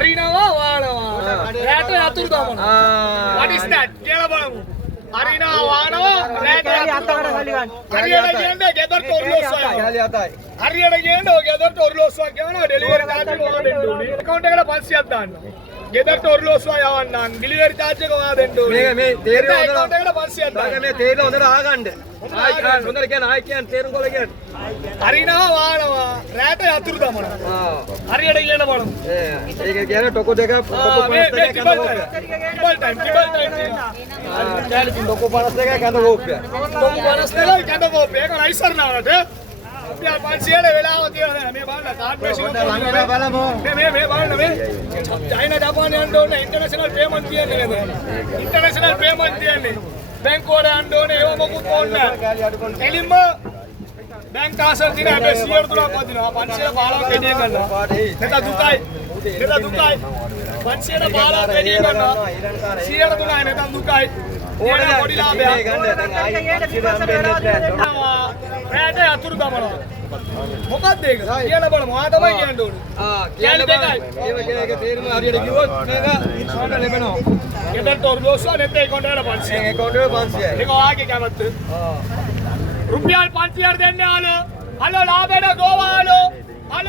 හරිනවා වානවා. රැට යතුරු දාමන. What is that? කියලා බලමු. හරිනවා වානවා රැට යතුරු දාමන. හරියට කියන්නේ ගෙදරට ඔරලෝසුවක්. හරියට කියන්නේ ඔය ගෙදරට ඔරලෝසුවක් කියනවා ඩෙලිවරි charge එක ඔයා දෙන්න ඕනේ. account එකට 500ක් දාන්න. ගෙදරට ඔරලෝසුව යවන්නම් ඩෙලිවරි charge එක ඔයා දෙන්න ඕනේ. මේ තේරෙන්නේ account එකට 500ක් දාන්න. මේ තේරෙන්නේ හොඳට අහගන්න. ආයි හොඳට කියන්න ආයි කියන්න තේරුම් කොල කියන්න. හරිනවා වානවා රැට යතුරු දාමන. හරියට කියන බලමු. ඒක කියන්නේ ටොකෝ දෙක ටොකෝ 52 කඳ කෝප්පය. ටොකෝ 52 කඳ කෝප්පය. ඒක රයිසර් නාලට. රුපියල් 500 වෙලාව තියෙනවා. මේ බලන්න කාඩ් මැෂින් බලමු. මේ බලන්න මේ. චයිනා ජපාන් යන්න ඕනේ ඉන්ටර්නැෂනල් පේමන්ට් තියන්නේ නේද? ඉන්ටර්නැෂනල් පේමන්ට් තියන්නේ. බැංකුවට යන්න ඕනේ ඒව මොකුත් ඕනේ නැහැ. එලින්ම බැංක් කාසල් දින හැබැයි 100 තුනක් වදිනවා 515ක් ගෙඩිය ගන්නවා නෙත දුකයි 515ක් ගෙඩිය ගන්නවා 103යි නෙත දුකයි ඕනේ පොඩි ලාභයක් රැට යතුරු දමනවා මොකක්ද ඒක කියලා බලමු ආ තමයි කියන්න ඕනේ කියන්න දෙකයි ඒක තේරුම හරියට කිව්වොත් මේක සෝන ලැබෙනවා ගෙදරට ඔරලෝසුව නෙත account එකට 500 account එකට 500යි ඒක ඔයාගේ කැමැත්ත රුපියල් 500 දෙන්න ආලෝ හලෝ ලාභයට ගෝවාලෝ හලෝ